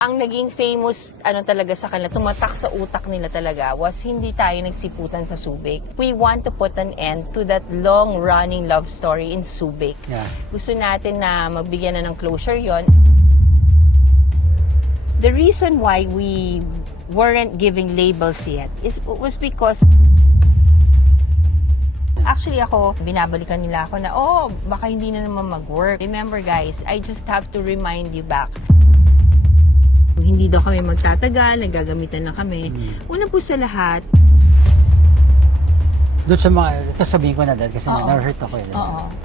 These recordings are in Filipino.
Ang naging famous talaga sa kanila, tumatak sa utak nila talaga was hindi tayo nagsiputan sa Subic. We want to put an end to that long-running love story in Subic. Yeah. Gusto natin na magbigyan na ng closure yon. The reason why we weren't giving labels yet was because actually ako, binabalikan nila ako na, baka hindi na naman mag-work. Remember guys, I just have to remind you back. Hindi daw kami magtatagal, nagagamitan na kami. Una po sa lahat. Doon sa mga, ito sabihin ko na dahil kasi na-hurt ako.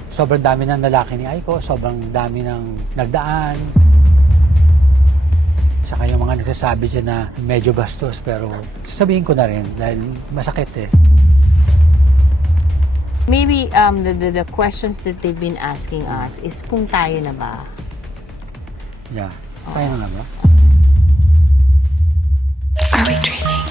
Sobrang dami ng lalaki ni Aiko, sobrang dami ng nagdaan. Saka yung mga nagsasabi dyan na medyo bastos, pero sabihin ko na rin dahil masakit eh. Maybe the questions that they've been asking us is kung tayo na ba? Yeah, tayo na ba? Are we dreaming?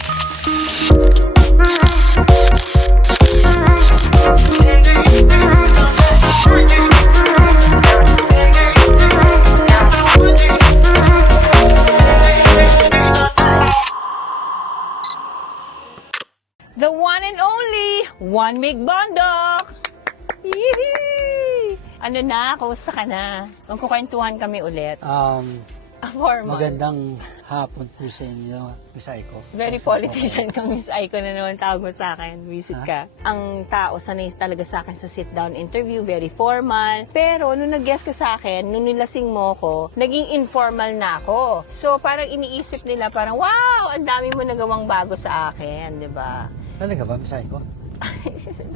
The one and only, One Big Bondok! Yee! Ano na? Kumusta ka na? Magkukwentuhan kami ulit. Formal. Magandang hapon po sa inyo, Miss Aiko. Very politician kang Miss Aiko na naman tawag mo sa akin. Visit ka. Ang tao sanay talaga sa akin sa sit-down interview, very formal. Pero nung nag-guest ka sa akin, nung nilasing mo ko, naging informal na ako. So parang iniisip nila parang, wow, ang dami mo nagawang bago sa akin, di ba? Talaga ba, Miss Aiko?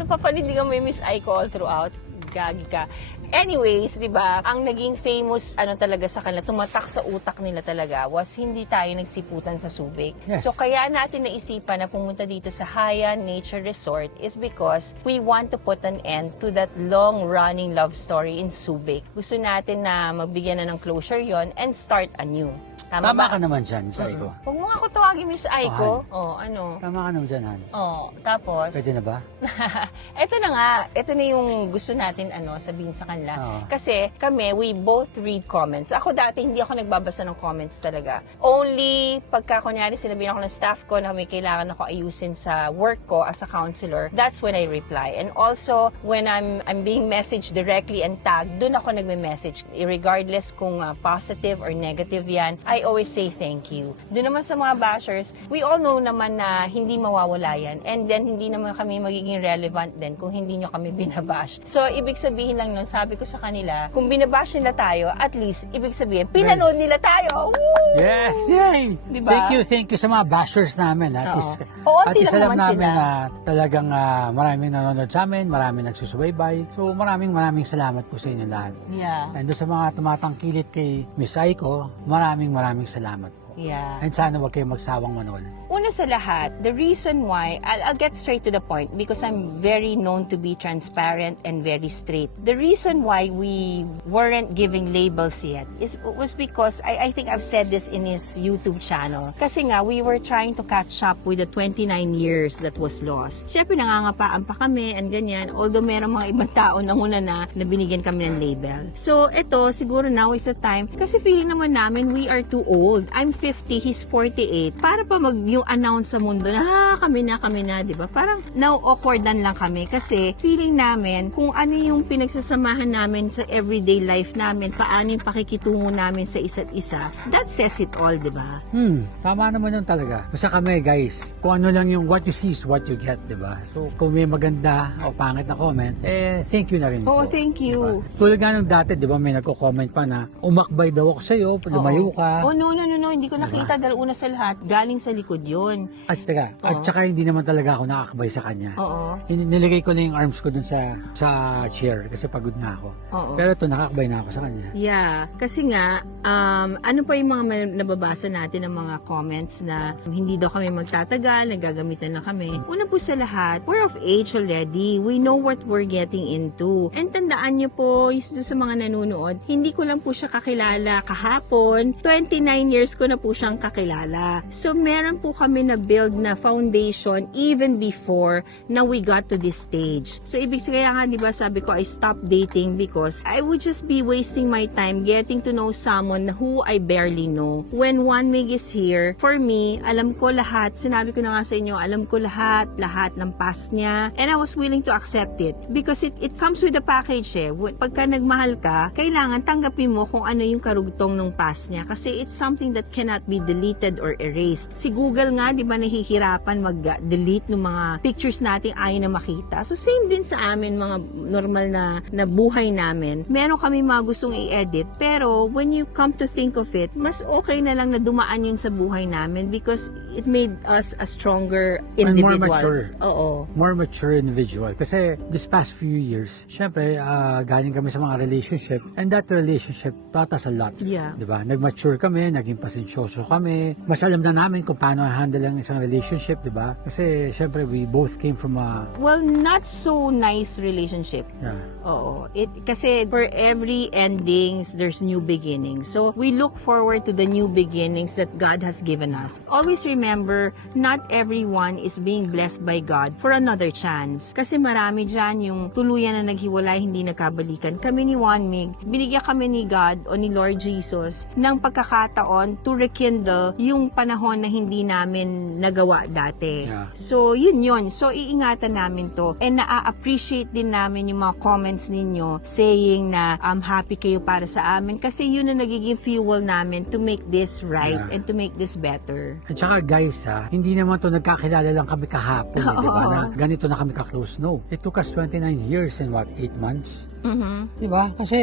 Napapanindigan mo yung Miss Aiko all throughout. Gagi ka. Anyways, di ba, ang naging famous talaga sa kanila, tumatak sa utak nila talaga was hindi tayo nagsiputan sa Subic. Yes. So kaya natin naisipan na pumunta dito sa Haya Nature Resort is because we want to put an end to that long-running love story in Subic. Gusto natin na magbigyan na ng closure yon and start anew. Tama ba? Ka naman dyan, Miss Aiko. Huwag mo nga ako tawagin Miss Aiko. Ano? Tama ka naman dyan, Han. Tapos? Pwede na ba? Ito na nga, ito na yung gusto natin sabihin sa kanila. Kasi kami, we both read comments. Ako dati, hindi ako nagbabasa ng comments talaga. Only pagka kunyari sinabihin ako ng staff ko na may kailangan ako ayusin sa work ko as a counselor, that's when I reply. And also, when I'm being messaged directly and tagged, dun ako nagme-message. Regardless kung positive or negative yan, I always say thank you. Dun naman sa mga bashers, we all know naman na hindi mawawala yan. And then, hindi naman kami magiging relevant din kung hindi nyo kami binabash. So, ibig sabihin lang nun, sabi ko sa kanila, kung binabash nila tayo, at least, ibig sabihin, pinanood nila tayo! Woo! Yes! Yay! Diba? Thank you sa mga bashers namin. At least alam naman namin sila. na talagang maraming nanonood sa amin, maraming nagsusubaybay. So maraming salamat po sa inyo lahat. Yeah. And doon sa mga tumatangkilit kay Miss Aiko, maraming salamat po. Yeah. And sana wag kayong magsawang manood. Una sa lahat, the reason why, I'll get straight to the point because I'm very known to be transparent and very straight. The reason why we weren't giving labels yet was because, I think I've said this in his YouTube channel. Kasi nga, we were trying to catch up with the 29 years that was lost. Siyempre, nangangapaan pa kami and ganyan, although merong mga ibang tao na muna na binigyan kami ng label. So, ito, siguro now is the time, kasi feeling naman namin we are too old. I'm 50, he's 48. Para pa yung announce sa mundo na kami na, di ba? Parang now awkwardan lang kami kasi feeling namin kung ano yung pinagsasamahan namin sa everyday life namin, paano yung pakikitungo namin sa isa't isa. That says it all, di ba? Tama naman yun talaga. Basta kami guys, kung ano lang yung what you see is what you get, di ba? So kung may maganda o pangit na comment, thank you na rin po. Thank you. Diba? Tulad nga nung dati, di ba, may nagko-comment pa na umakbay daw ako sa'yo, lumayo ka. No, hindi ko nakita dahil una sa lahat, galing sa likod yun. At saka hindi naman talaga ako nakakabay sa kanya. Nilagay ko na yung arms ko dun sa chair kasi pagod na ako. Pero ito, nakakabay na ako sa kanya. Yeah, kasi nga, ano pa yung mga nababasa natin ng mga comments na hindi daw kami magtatagal, nagagamitan na kami. Una po sa lahat, we're of age already. We know what we're getting into. And tandaan nyo po, sa mga nanonood, hindi ko lang po siya kakilala kahapon. 29 years ko na niya po siyang kakilala. So, meron po kami na build na foundation even before na we got to this stage. So, ibig sabihin nga, di ba, sabi ko, I stopped dating because I would just be wasting my time getting to know someone who I barely know. When One Mig is here, for me, alam ko lahat, sinabi ko na nga sa inyo, alam ko lahat ng past niya, and I was willing to accept it because it comes with a package eh. Pagka nagmahal ka, kailangan tanggapin mo kung ano yung karugtong ng past niya kasi it's something that cannot be deleted or erased. Si Google nga, di ba, nahihirapan mag-delete ng mga pictures natin ayaw na makita. So same din sa amin, mga normal na buhay namin. Meron kami mga gustong i-edit, pero when you come to think of it, mas okay na lang na dumaan yun sa buhay namin because it made us a stronger individuals. And more mature. Oo. More mature individual. Kasi this past few years, syempre, galing kami sa mga relationship and that relationship taught us a lot. Yeah. Diba? Nag-mature kami, naging pasensyoso kami. Mas alam na namin kung paano handle ang isang relationship, diba? Kasi syempre, we both came from a... Well, not so nice relationship. Yeah. Oo. Kasi for every endings, there's new beginnings. So, we look forward to the new beginnings that God has given us. Always remember, not everyone is being blessed by God for another chance. Kasi marami dyan yung tuluyan na naghiwalay, hindi nagkabalikan. Kami ni One Mig, binigyan kami ni God o ni Lord Jesus ng pagkakataon to rekindle yung panahon na hindi namin nagawa dati. Yeah. So, yun. So, iingatan namin to. And na-appreciate din namin yung mga comments ninyo saying na happy kayo para sa amin kasi yun ang nagiging fuel namin to make this right and to make this better. At saka guys hindi naman to nagkakilala lang kami kahapon, diba? Na ganito na kami ka-close. No. It took us 29 years and 8 months. Mm-hmm. Diba? Kasi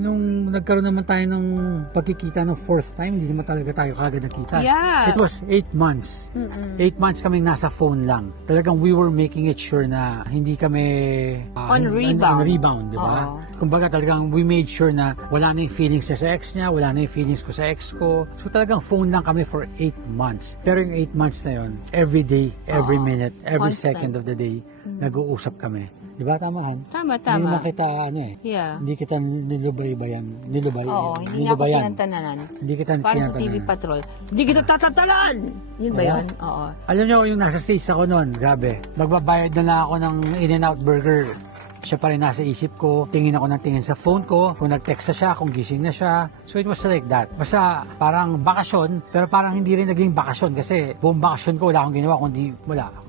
nung nagkaroon naman tayo ng pagkikita ng 4th time, hindi naman talaga tayo kagad nakita. Yeah. It was 8 months. 8 months kaming nasa phone lang. Talagang we were making it sure na hindi kami on rebound, diba? Kumbaga talagang we made sure na wala na yung feelings niya sa ex niya, wala na yung feelings ko sa ex ko. So talagang phone lang kami for 8 months. Pero yung 8 months na yun, every day, every minute, every Constant. second of the day, nag-uusap kami. Diba, tamahan? Tama. Hindi naman kita, Yeah. hindi kita nilubay. Oo, hindi nga ako pinantananan. Hindi kita Para sa pinantananan. TV Patrol. Hindi kita tatatalan! Yun ba Oo. yun? Oo. Alam niyo, yung nasa stage ako noon, grabe. Magbabayad na lang ako ng In-N-Out Burger. Siya pa rin nasa isip ko. Tingin ako ng tingin sa phone ko. Kung nag-text na siya, kung gising na siya. So it was like that. Basta parang bakasyon, pero parang hindi rin naging bakasyon kasi buong bakasyon ko wala akong ginawa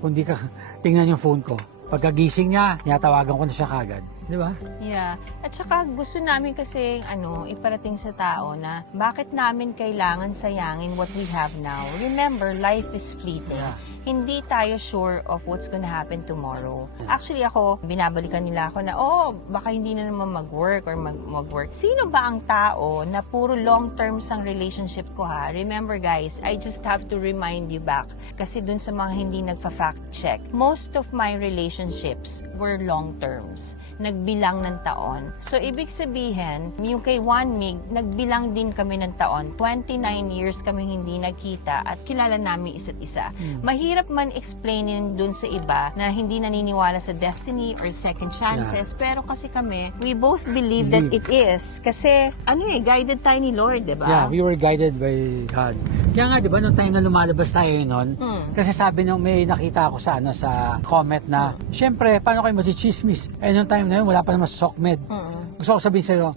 kundi ka tingnan yung phone ko. Pagkagising niya, tinatawagan ko na siya kagad. Di ba? Yeah. At saka gusto namin kasi iparating sa tao na bakit namin kailangan sayangin what we have now. Remember, life is fleeting. Yeah. Hindi tayo sure of what's gonna happen tomorrow. Actually ako, binabalikan nila ako na, baka hindi na naman mag-work or mag-work. Sino ba ang tao na puro long-term sang relationship ko ha? Remember guys, I just have to remind you back. Kasi dun sa mga hindi nagfa-fact check, most of my relationships were long-terms. Nagbilang ng taon. So, ibig sabihin, yung kay One Mig, nagbilang din kami ng taon. 29 years kami hindi nagkita at kilala namin isa't isa. Mahirap man explainin dun sa iba na hindi naniniwala sa destiny or second chances, pero kasi kami, we both believe that it is. Kasi, guided tayo ni Lord, diba? Yeah, we were guided by God. Kaya nga, di ba, nung time na lumalabas tayo noon, kasi sabi nung may nakita ako sa comment na, syempre, paano kayo masichismis? Nung time na yun, wala pa naman SOCMED. Gusto ko sabihin sa'yo,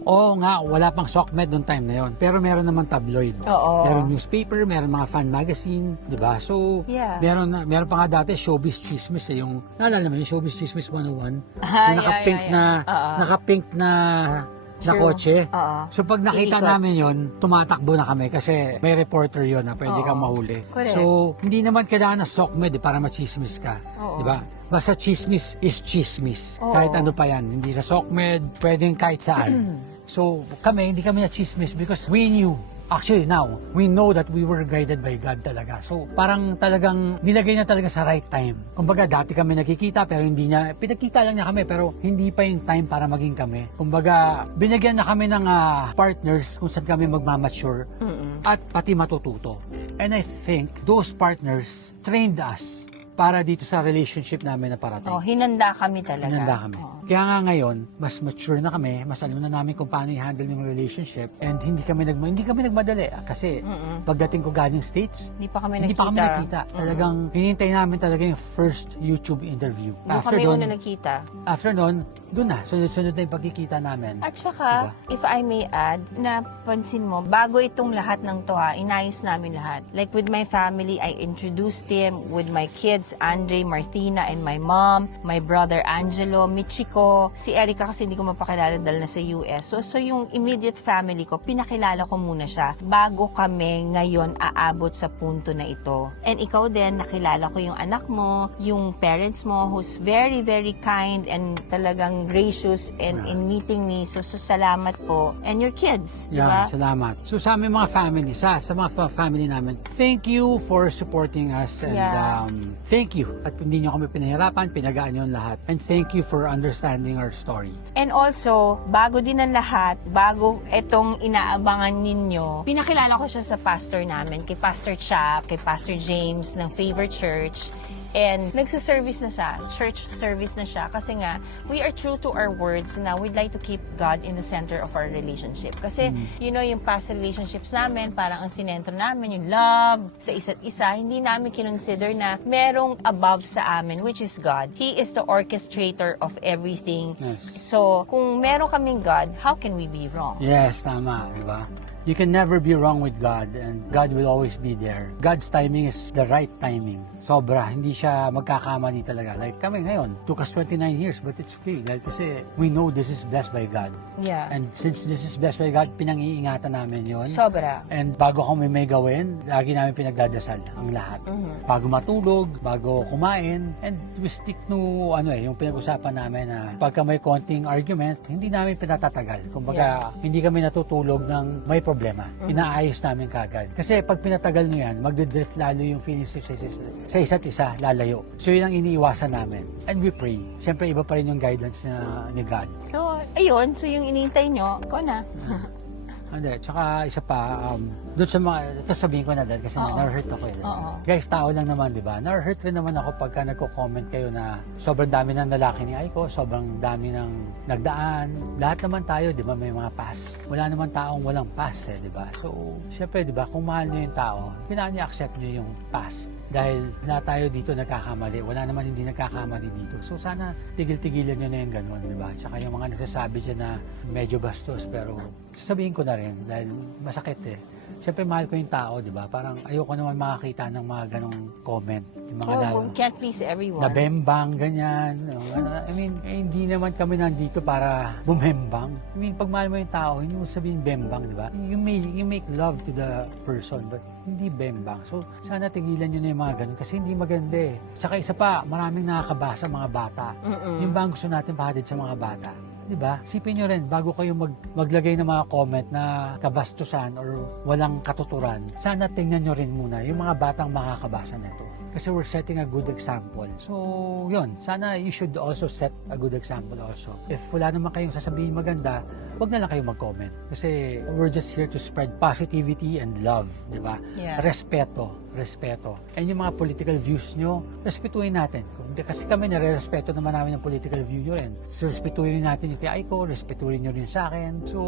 wala pang SOCMED nung time na yun. Pero meron naman tabloid. Oo. Meron newspaper, meron mga fan magazine, di ba? So, meron pa nga dati, Showbiz Chismis, yung, naalala mo yung Showbiz Chismis 101? Naka-pink na kotse. So pag nakita namin yon, tumatakbo na kami kasi may reporter yon na pwede kang mahuli. Correct. So hindi naman kailangan na SOCMED para machismis ka. Di ba? Basta chismis is chismis. Kahit ano pa yan. Hindi sa SOCMED, pwedeng kahit saan. So kami, hindi kami na chismis because we knew. Actually, now, we know that we were guided by God talaga. So, parang talagang nilagay niya talaga sa right time. Kumbaga, dati kami nakikita pero hindi niya, pinagkita lang niya kami pero hindi pa yung time para maging kami. Kumbaga, binigyan na kami ng partners kung saan kami magmamature at pati matututo. And I think those partners trained us para dito sa relationship namin na parating. Hinanda kami talaga. Hinanda kami. Kaya nga ngayon, mas mature na kami, mas alam na namin kung paano i-handle yung relationship, and hindi kami nagmadali. Kasi pagdating ko galing States, Hindi pa kami nakita. Talagang hinihintay namin talaga yung first YouTube interview. Doon kami una nagkita. After nun, doon na, sunod-sunod na yung pagkikita namin. At saka, if I may add, napansin mo, bago itong lahat ng to inayos namin lahat. Like with my family, I introduced him with my kids, Andre, Martina, and my mom, my brother Angelo, Michiko, si Erica kasi hindi ko mapakilala dahil nasa US. So yung immediate family ko, pinakilala ko muna siya bago kami ngayon aabot sa punto na ito. And ikaw din, nakilala ko yung anak mo, yung parents mo, who's very, very kind and talagang gracious and in meeting me. So salamat po. And your kids, di ba? Salamat. So sa aming mga family, sa mga family namin, thank you for supporting us and thank you. At hindi nyo kami pinahirapan, pinagaan nyo ang lahat. And thank you for understanding our story. And also, bago din ang lahat, bago itong inaabangan ninyo, pinakilala ko siya sa pastor namin, kay Pastor Chap, kay Pastor James ng Favor Church. And nagsa-service na siya, church service na siya kasi nga, we are true to our words na we'd like to keep God in the center of our relationship. Kasi, you know, yung past relationships namin, parang ang sinentro namin, yung love sa isa't isa, hindi namin kinonsider na merong above sa amin, which is God. He is the orchestrator of everything. Yes. So, kung meron kaming God, how can we be wrong? Yes, tama, di ba? You can never be wrong with God and God will always be there. God's timing is the right timing. Sobra, hindi siya magkakamali talaga. Like kami ngayon, took us 29 years but it's okay. Dahil kasi we know this is blessed by God. Yeah. And since this is blessed by God, pinang-iingatan namin yon. Sobra. And bago kami may gawin, lagi namin pinagdadasal ang lahat. Bago matulog, bago kumain, and we stick to, yung pinag-usapan namin na pagka may konting argument, hindi namin pinatatagal. Kumbaga, hindi kami natutulog ng may problema. Inaayos namin kagad. Kasi pag pinatagal nyo yan, magdidrift lalo yung feelings sa isa't isa, lalayo. So yun ang iniiwasan namin. And we pray. Siyempre, iba pa rin yung guidance ni God. So, ayun. So, yung inintay nyo, ikaw na. Hindi, tsaka isa pa, doon sa mga, ito sabihin ko na dahil kasi na-hurt ako eh. Guys, tao lang naman, di ba? Na-hurt rin naman ako pagka nagko-comment kayo na sobrang dami ng lalaki ni Aiko, sobrang dami ng nagdaan. Lahat naman tayo, di ba, may mga past. Wala naman taong walang past eh, di ba? So, syempre, di ba, kung mahal nyo yung tao, kailangan nyo accept nyo yung past. Dahil na tayo dito nagkakamali. Wala naman hindi nagkakamali dito. So sana tigil-tigilan nyo na yung ganun, di ba? Tsaka yung mga nagsasabi dyan na medyo bastos, pero sasabihin ko na rin dahil masakit eh. Siyempre mahal ko yung tao, di ba? Parang ayoko naman makakita ng mga ganong comment. Yung mga can't please everyone. Nabembang, ganyan. I mean, hindi naman kami nandito para bumembang. I mean, pag mahal mo yung tao, hindi mo sabihin bembang, di ba? You make love to the person, but hindi bembang. So, sana tigilan nyo na yung mga ganun kasi hindi maganda eh. Saka isa pa, maraming nakakabasa mga bata. Yung bang gusto natin pahatid sa mga bata. Diba? Sipin nyo rin, bago kayo maglagay ng mga comment na kabastusan or walang katuturan, sana tingnan nyo rin muna yung mga batang makakabasa nito. Kasi we're setting a good example. So, yun. Sana you should also set a good example also. If wala naman kayong sasabihin maganda, wag na lang kayong mag-comment. Kasi we're just here to spread positivity and love, di ba? Yeah. Respeto. And yung mga political views nyo, respetuhin natin. Kasi kami nare-respeto naman namin yung political view nyo rin. So, respetuhin natin yung kay Aiko, respetuhin nyo rin sa akin. So,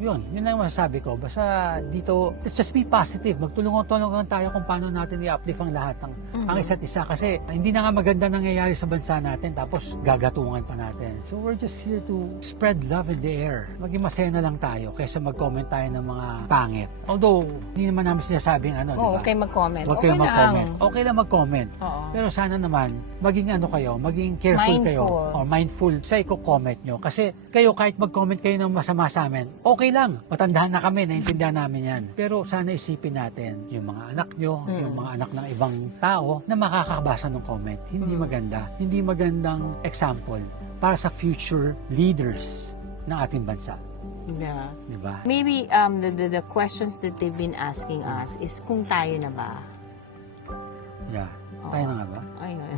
yun lang masasabi ko. Basta dito, let's just be positive. Magtulungan-tulungan tayo kung paano natin i-uplift ang lahat ng ang isa't isa. Kasi hindi na nga maganda nangyayari sa bansa natin, tapos gagatungan pa natin. So, we're just here to spread love in the air. Maging masaya na lang tayo kaysa mag-comment tayo ng mga pangit. Although, hindi naman namin sinasabing di ba? Okay mag-comment. Huwag kayo mag-comment. Okay lang mag-comment. Pero sana naman, maging maging careful kayo. Or mindful sa i-comment nyo. Kasi kayo, kahit mag-comment kayo ng masama sa amin, okay lang. Matandahan na kami, naintindihan namin yan. Pero sana isipin natin yung mga anak nyo, yung mga anak ng ibang tao na makakabasa ng comment. Hindi maganda. Hindi magandang example para sa future leaders ng ating bansa. Yeah. Diba? Maybe the questions that they've been asking us is kung tayo na ba? Yeah. Tayo na nga ba? Ayun.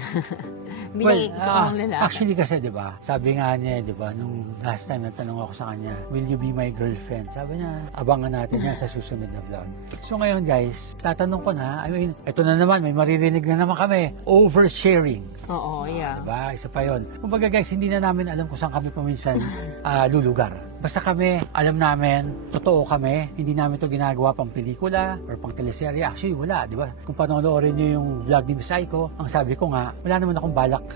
Binay ito ang lalaki. Actually kasi, di ba, sabi nga niya, di ba, nung last time nagtanong ako sa kanya, will you be my girlfriend? Sabi niya, abangan natin yan sa susunod na vlog. So ngayon guys, tatanong ko na, I mean, ito na naman, may maririnig na naman kami, oversharing. Oo, yeah. Diba? Isa pa yun. Kumbaga guys, hindi na namin alam kung saan kami paminsan lulugar. Basta kami, alam namin, totoo kami, hindi namin to ginagawa pang pelikula or pang teleserye. Actually, wala, di ba? Kung panonoorin niyo yung vlog ni Miss Aiko, ang sabi ko nga, wala naman akong balak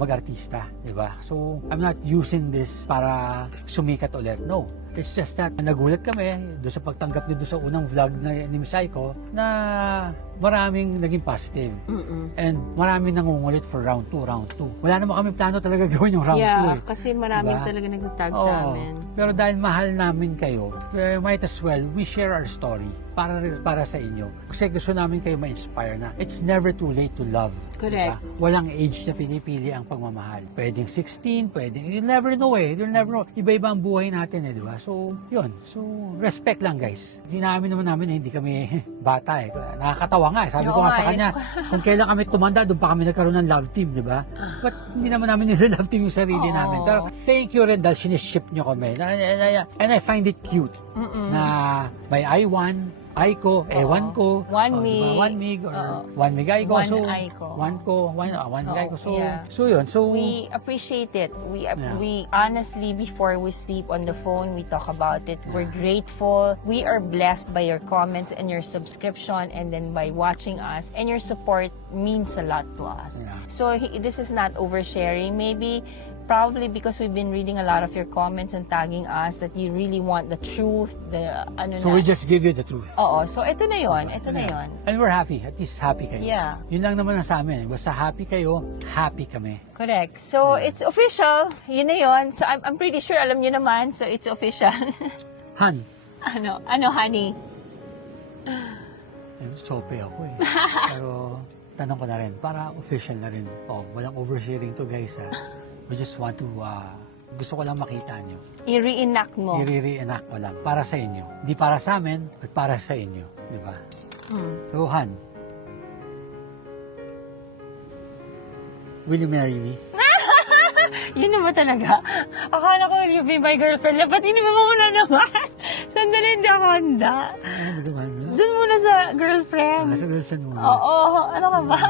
mag-artista, di ba? So, I'm not using this para sumikat ulit. No. It's just that nagulat kami doon sa pagtanggap niyo doon sa unang vlog ni Miss Aiko na maraming naging positive. And maraming nangungulit for round 2, round 2. Wala naman kami plano talaga gawin yung round 2. Yeah, kasi maraming Diba? talaga nagtag sa amin. Pero dahil mahal namin kayo, might as well, we share our story para sa inyo. Kasi gusto namin kayo ma-inspire na it's never too late to love. Correct. Diba? Walang age na pinipili ang pagmamahal. Pwedeng 16, pwedeng, you'll never know eh. You'll never know. Iba-iba ang buhay natin eh, di ba? So, yun. So, respect lang guys. Sinabi naman namin na hindi kami bata eh. Nakakatawa nga eh. Sabi ko nga sa kanya, kung kailan kami tumanda, doon pa kami nagkaroon ng love team, di ba? But hindi naman namin nila-love team yung sarili namin. Pero thank you rin dahil siniship nyo kami. And I find it cute na may I1, Aiko, ewan ko. One Diba? mig. 1 mig or 1 mig Aiko. One So, Aiko. 1 mig Aiko. So, yeah. so yun. So, We appreciate it. We honestly, before we sleep on the phone, we talk about it. We're grateful. We are blessed by your comments and your subscription, and then by watching us. And your support means a lot to us. Yeah. So this is not oversharing. Maybe probably because we've been reading a lot of your comments and tagging us that you really want the truth, so we just give you the truth. Oo, so ito na yon, And we're happy. At least happy kayo. Yeah. Yun lang naman ang sa amin. Basta happy kayo, happy kami. Correct. So it's official. Yun na yon. So I'm pretty sure alam niyo naman. So it's official. Han. Ano, honey? Sope ako eh. Pero tanong ko na rin, para official na rin. Walang oversharing to guys ha. We just want to, gusto ko lang makita nyo. I-reenact mo. I-reenact ko lang. Para sa inyo. Hindi para sa amin, but para sa inyo. Di ba? So, Han. Will you marry me? Yun naman talaga. Akala ko will you be my girlfriend. Ba't naman muna naman? Sandali, hindi ako handa. Ano ba naman? Doon muna sa girlfriend. Sa girlfriend mo. Oo, ano ka ba?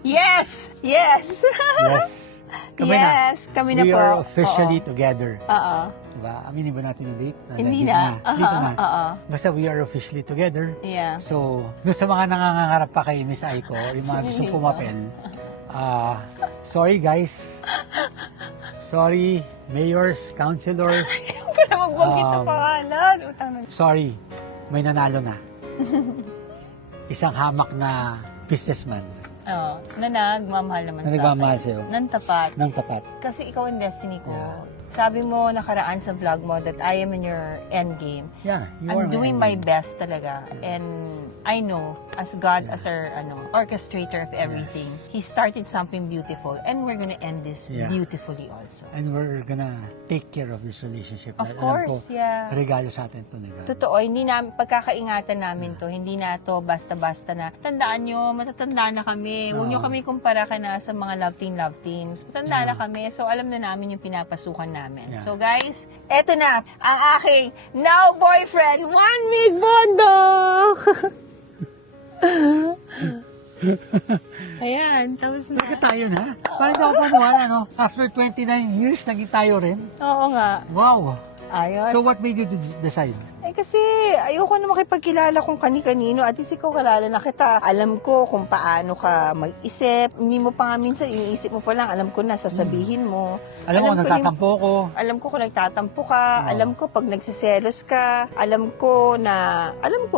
Yes! Yes! Yes. Kami na We po. are officially together. Oo. Diba? Aminin ba natin yung date? Hindi Dito na. Dito na. Oo. Basta we are officially together. Yeah. So, doon sa mga nangangarap pa kay Miss Aiko, yung mga gustong pumapel, sorry guys. Sorry, mayors, councilors. Huwag ka na magbanggit ng pangalan. Sorry, may nanalo na. Isang hamak na businessman Oo. Na nagmamahal naman na nagmamahal sa'yo. Nang tapat. Ng tapat. Kasi ikaw ang destiny ko. Yeah. Sabi mo nakaraan sa vlog mo that I am in your end game. Yeah, you are I'm doing my my best talaga. And I know, as God, as our orchestrator of everything, He started something beautiful. And we're gonna end this Yeah. beautifully also. And we're gonna take care of this relationship. Of Dahil course, alam ko, yeah. regalo sa atin to ni God. Totoo, hindi na, pagkakaingatan namin to, hindi na to basta-basta na, tandaan nyo, matatanda na kami. Huwag nyo kami kumpara ka na sa mga love teams. Matanda na kami, so alam na namin yung pinapasukan namin. Yeah. So guys, eto na, ang aking now boyfriend, 1 mig bondok! Ayan, tapos na. Talaga tayo na? Parang hindi ako paniwala, no? After 29 years, naging tayo rin. Oo nga. Wow! Ayos. So what made you decide? Kasi ayoko na makipagkilala kung kani-kanino. At least ikaw kilala na kita. Alam ko kung paano ka mag-isip. Hindi mo pa nga minsan, iniisip mo pa lang. Alam ko na, sasabihin mo. Alam mo, ko nagtatampo ko. Alam ko kung nagtatampo ka. Alam ko pag nagsiselos ka. Alam ko,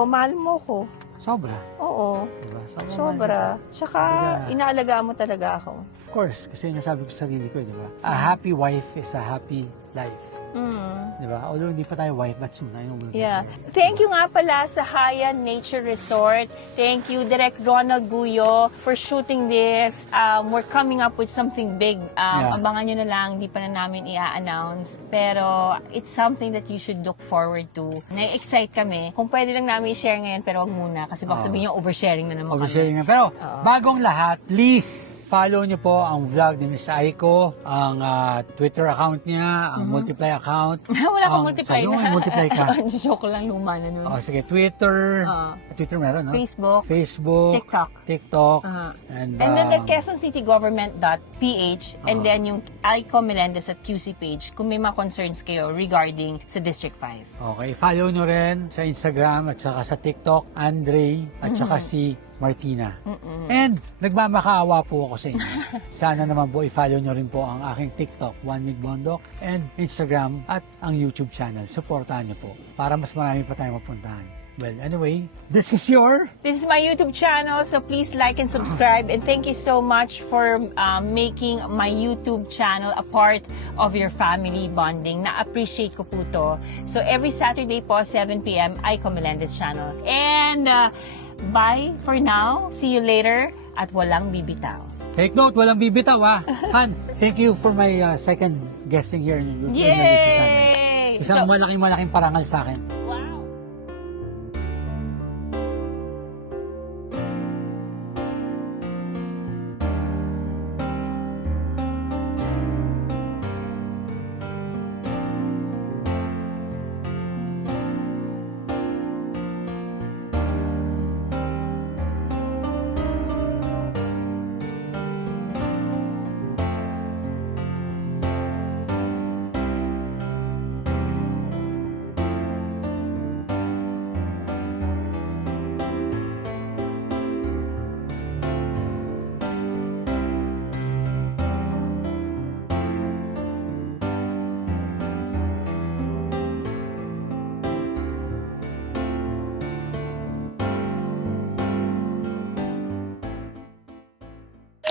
mahal mo ko. Sobra. Oo. Diba? Sobra. Tsaka, inaalagaan mo talaga ako. Of course, kasi nasabi ko sa sarili ko, di ba? A happy wife is a happy life. Mm. Di ba? Although hindi pa tayo wife, but soon, I know we'll get Yeah. there. Thank you nga pala sa Haiyan Nature Resort. Thank you, Direk Ronald Guyo, for shooting this. We're coming up with something big. Yeah. Abangan nyo na lang, hindi pa na namin i-announce. Pero it's something that you should look forward to. Na-excite kami. Kung pwede lang namin i-share ngayon, pero wag muna. Kasi baka sabihin nyo, oversharing na naman Oversharing kami. nga. Pero bagong lahat, please follow nyo po ang vlog ni Miss Aiko, ang Twitter account niya, ang Multiply account. Wala pang multiply sabi mo, na. multiply ka. Joke lang, luma na nun. Oh, sige, Twitter. Oo. Twitter meron, no? Facebook. TikTok. And then the QuezonCityGovernment.ph and then yung Aiko Melendez at QC page kung may mga concerns kayo regarding sa District 5. okay, follow nyo rin sa Instagram at saka sa TikTok, Andre at saka si Martina. And nagmamakaawa po ako sa inyo. Sana naman po i-follow nyo rin po ang aking TikTok, One with Bondok, and Instagram at ang YouTube channel. Supportahan nyo po para mas marami pa tayong mapuntahan. Well, anyway, this is my YouTube channel, so please like and subscribe. And thank you so much for making my YouTube channel a part of your family bonding. Na-appreciate ko po to. So every Saturday po, 7 p.m., Aiko Melendez channel. And bye for now. See you later at walang bibitaw. Take note, walang bibitaw ha. Han, thank you for my second guesting here in your YouTube channel. Yay! Isang malaking parangal sa akin. Wow!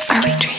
Are we dreaming?